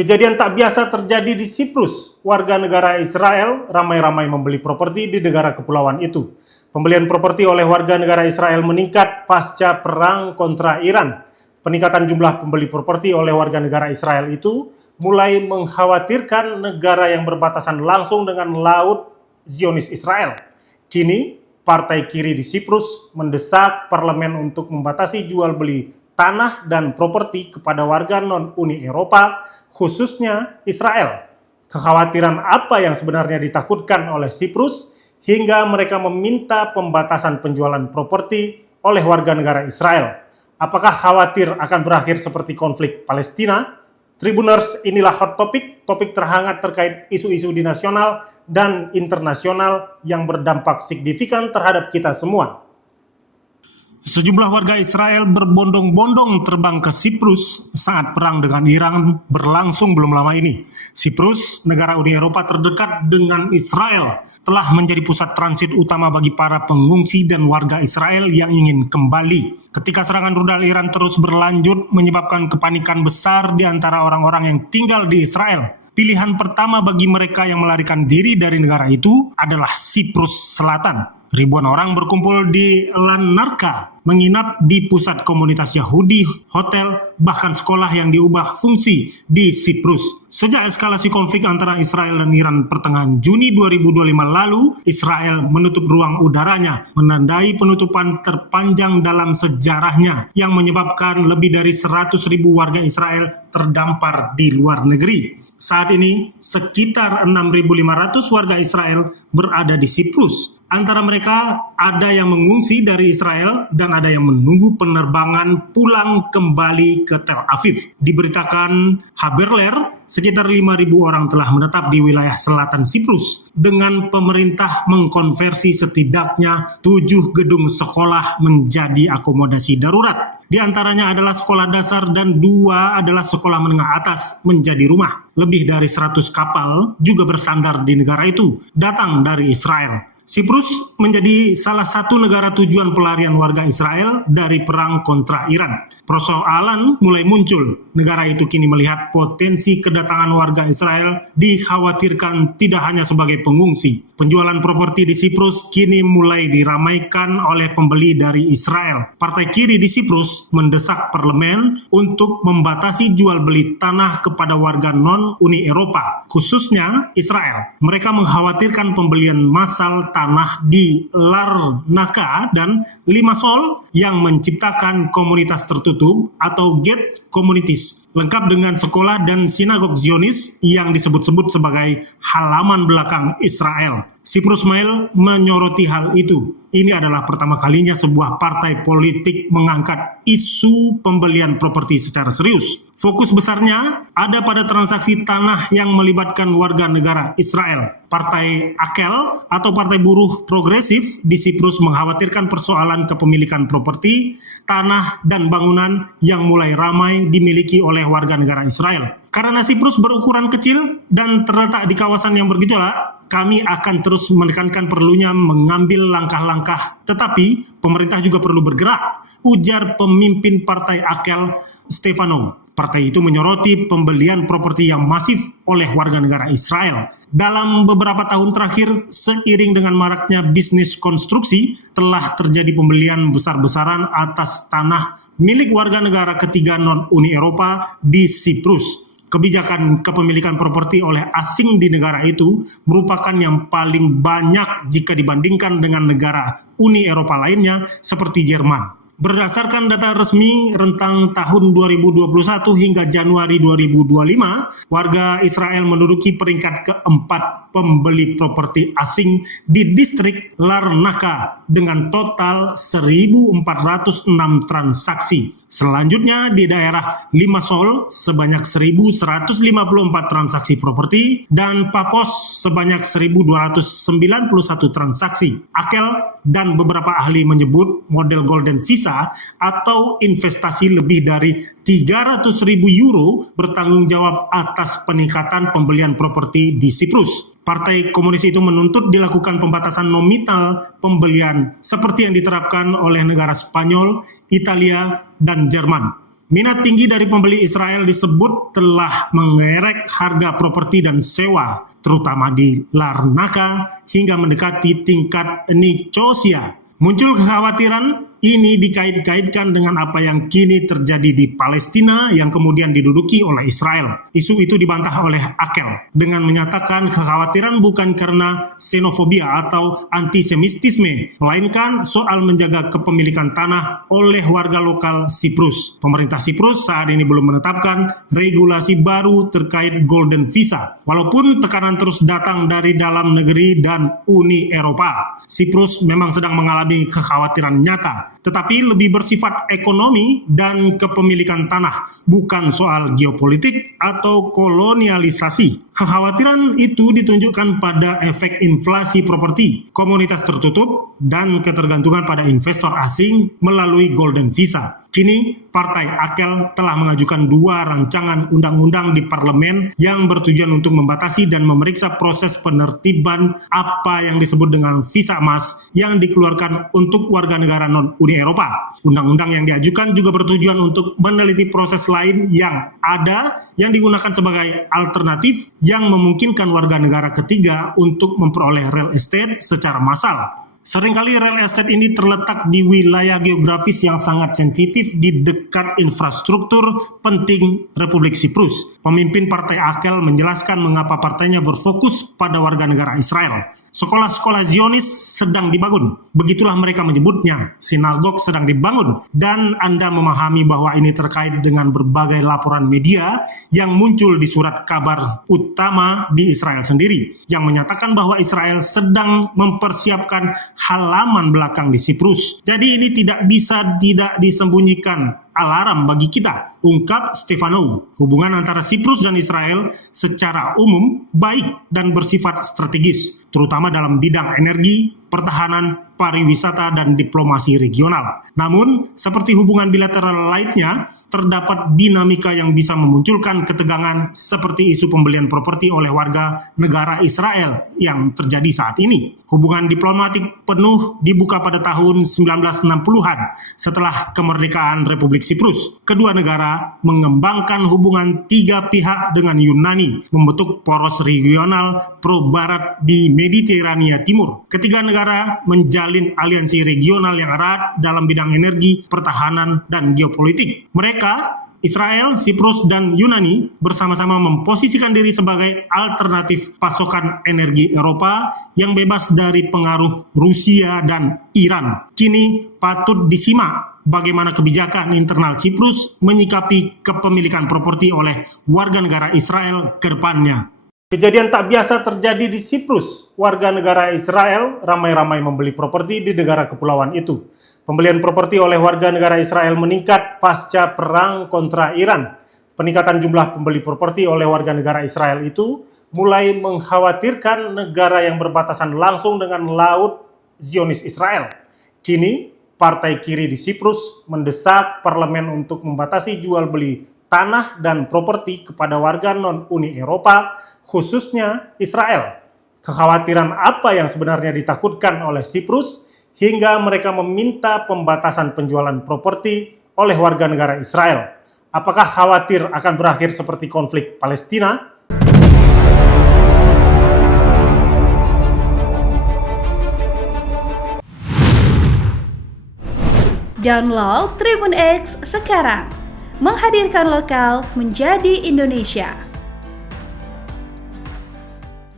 Kejadian tak biasa terjadi di Siprus. Warga negara Israel ramai-ramai membeli properti di negara kepulauan itu. Pembelian properti oleh warga negara Israel meningkat pasca perang kontra Iran. Peningkatan jumlah pembeli properti oleh warga negara Israel itu mulai mengkhawatirkan negara yang berbatasan langsung dengan Laut Zionis Israel. Kini, partai kiri di Siprus mendesak parlemen untuk membatasi jual beli tanah dan properti kepada warga non-Uni Eropa, khususnya Israel. Kekhawatiran apa yang sebenarnya ditakutkan oleh Siprus hingga mereka meminta pembatasan penjualan properti oleh warga negara Israel? Apakah khawatir akan berakhir seperti konflik Palestina? Tribuners, inilah hot topic, topik terhangat terkait isu-isu di nasional dan internasional yang berdampak signifikan terhadap kita semua. Sejumlah warga Israel berbondong-bondong terbang ke Siprus saat perang dengan Iran berlangsung belum lama ini. Siprus, negara Uni Eropa terdekat dengan Israel, telah menjadi pusat transit utama bagi para pengungsi dan warga Israel yang ingin kembali. Ketika serangan rudal Iran terus berlanjut menyebabkan kepanikan besar di antara orang-orang yang tinggal di Israel, pilihan pertama bagi mereka yang melarikan diri dari negara itu adalah Siprus Selatan. Ribuan orang berkumpul di Larnaca, menginap di pusat komunitas Yahudi, hotel, bahkan sekolah yang diubah fungsi di Siprus. Sejak eskalasi konflik antara Israel dan Iran pertengahan Juni 2025 lalu, Israel menutup ruang udaranya, menandai penutupan terpanjang dalam sejarahnya yang menyebabkan lebih dari 100.000 warga Israel terdampar di luar negeri. Saat ini, sekitar 6.500 warga Israel berada di Siprus. Antara mereka ada yang mengungsi dari Israel dan ada yang menunggu penerbangan pulang kembali ke Tel Aviv. Diberitakan Haberler, sekitar 5.000 orang telah menetap di wilayah selatan Siprus dengan pemerintah mengkonversi setidaknya 7 gedung sekolah menjadi akomodasi darurat. Di antaranya adalah sekolah dasar dan 2 adalah sekolah menengah atas menjadi rumah. Lebih dari 100 kapal juga bersandar di negara itu, datang dari Israel. Siprus menjadi salah satu negara tujuan pelarian warga Israel dari perang kontra Iran. Persoalan mulai muncul. Negara itu kini melihat potensi kedatangan warga Israel dikhawatirkan tidak hanya sebagai pengungsi. Penjualan properti di Siprus kini mulai diramaikan oleh pembeli dari Israel. Partai kiri di Siprus mendesak parlemen untuk membatasi jual beli tanah kepada warga non-Uni Eropa, khususnya Israel. Mereka mengkhawatirkan pembelian massal tanah di Larnaca dan Limassol yang menciptakan komunitas tertutup atau gate communities, lengkap dengan sekolah dan sinagog Zionis yang disebut-sebut sebagai halaman belakang Israel. Siprus Mail menyoroti hal itu. Ini adalah pertama kalinya sebuah partai politik mengangkat isu pembelian properti secara serius. Fokus besarnya ada pada transaksi tanah yang melibatkan warga negara Israel. Partai Akel atau Partai Buruh Progresif di Siprus mengkhawatirkan persoalan kepemilikan properti, tanah, dan bangunan yang mulai ramai dimiliki oleh warga negara Israel. Karena Siprus berukuran kecil dan terletak di kawasan yang bergejolak, kami akan terus menekankan perlunya mengambil langkah-langkah, tetapi pemerintah juga perlu bergerak, ujar pemimpin Partai Akel Stefano. Partai itu menyoroti pembelian properti yang masif oleh warga negara Israel. Dalam beberapa tahun terakhir, seiring dengan maraknya bisnis konstruksi, telah terjadi pembelian besar-besaran atas tanah milik warga negara ketiga non-Uni Eropa di Siprus. Kebijakan kepemilikan properti oleh asing di negara itu merupakan yang paling banyak jika dibandingkan dengan negara Uni Eropa lainnya seperti Jerman. Berdasarkan data resmi rentang tahun 2021 hingga Januari 2025, warga Israel menduduki peringkat keempat pembeli properti asing di distrik Larnaca dengan total 1.406 transaksi. Selanjutnya di daerah Limassol sebanyak 1.154 transaksi properti dan Papos sebanyak 1.291 transaksi. Akel dan beberapa ahli menyebut model Golden Visa atau investasi lebih dari 300.000 euro bertanggung jawab atas peningkatan pembelian properti di Siprus. Partai Komunis itu menuntut dilakukan pembatasan nominal pembelian seperti yang diterapkan oleh negara Spanyol, Italia, dan Jerman. Minat tinggi dari pembeli Israel disebut telah mengerek harga properti dan sewa, terutama di Larnaca, hingga mendekati tingkat Nicosia. Muncul kekhawatiran ini dikait-kaitkan dengan apa yang kini terjadi di Palestina yang kemudian diduduki oleh Israel. Isu itu dibantah oleh Akel dengan menyatakan kekhawatiran bukan karena xenofobia atau antisemitisme, melainkan soal menjaga kepemilikan tanah oleh warga lokal Siprus. Pemerintah Siprus saat ini belum menetapkan regulasi baru terkait Golden Visa. Walaupun tekanan terus datang dari dalam negeri dan Uni Eropa, Siprus memang sedang mengalami kekhawatiran nyata, tetapi lebih bersifat ekonomi dan kepemilikan tanah, bukan soal geopolitik atau kolonialisasi. Kekhawatiran itu ditunjukkan pada efek inflasi properti, komunitas tertutup, dan ketergantungan pada investor asing melalui Golden Visa. Kini, Partai Akel telah mengajukan 2 rancangan undang-undang di parlemen yang bertujuan untuk membatasi dan memeriksa proses penertiban apa yang disebut dengan visa emas yang dikeluarkan untuk warga negara non-Uni Eropa. Undang-undang yang diajukan juga bertujuan untuk meneliti proses lain yang ada yang digunakan sebagai alternatif yang memungkinkan warga negara ketiga untuk memperoleh real estate secara massal. Seringkali real estate ini terletak di wilayah geografis yang sangat sensitif di dekat infrastruktur penting Republik Siprus. Pemimpin Partai Akel menjelaskan mengapa partainya berfokus pada warga negara Israel. Sekolah-sekolah Zionis sedang dibangun, begitulah mereka menyebutnya. Sinagog sedang dibangun, dan Anda memahami bahwa ini terkait dengan berbagai laporan media yang muncul di surat kabar utama di Israel sendiri, yang menyatakan bahwa Israel sedang mempersiapkan halaman belakang di Siprus. Jadi ini tidak bisa tidak disembunyikan alarm bagi kita, ungkap Stefano. Hubungan antara Siprus dan Israel secara umum baik dan bersifat strategis, terutama dalam bidang energi, pertahanan, pariwisata, dan diplomasi regional. Namun, seperti hubungan bilateral lainnya, terdapat dinamika yang bisa memunculkan ketegangan seperti isu pembelian properti oleh warga negara Israel yang terjadi saat ini. Hubungan diplomatik penuh dibuka pada tahun 1960-an setelah kemerdekaan Republik Siprus. Kedua negara mengembangkan hubungan 3 pihak dengan Yunani, membentuk poros regional pro-barat di Mediterania Timur. Ketiga negara menjalin aliansi regional yang erat dalam bidang energi, pertahanan, dan geopolitik. Mereka, Israel, Siprus, dan Yunani bersama-sama memposisikan diri sebagai alternatif pasokan energi Eropa yang bebas dari pengaruh Rusia dan Iran. Kini patut disimak bagaimana kebijakan internal Siprus menyikapi kepemilikan properti oleh warga negara Israel ke depannya. Kejadian tak biasa terjadi di Siprus. Warga negara Israel ramai-ramai membeli properti di negara kepulauan itu. Pembelian properti oleh warga negara Israel meningkat pasca perang kontra Iran. Peningkatan jumlah pembeli properti oleh warga negara Israel itu mulai mengkhawatirkan negara yang berbatasan langsung dengan laut Zionis Israel. Kini, partai kiri di Siprus mendesak parlemen untuk membatasi jual beli tanah dan properti kepada warga non-Uni Eropa, khususnya Israel. Kekhawatiran apa yang sebenarnya ditakutkan oleh Siprus hingga mereka meminta pembatasan penjualan properti oleh warga negara Israel? Apakah khawatir akan berakhir seperti konflik Palestina? Download Tribun X sekarang, menghadirkan lokal menjadi Indonesia.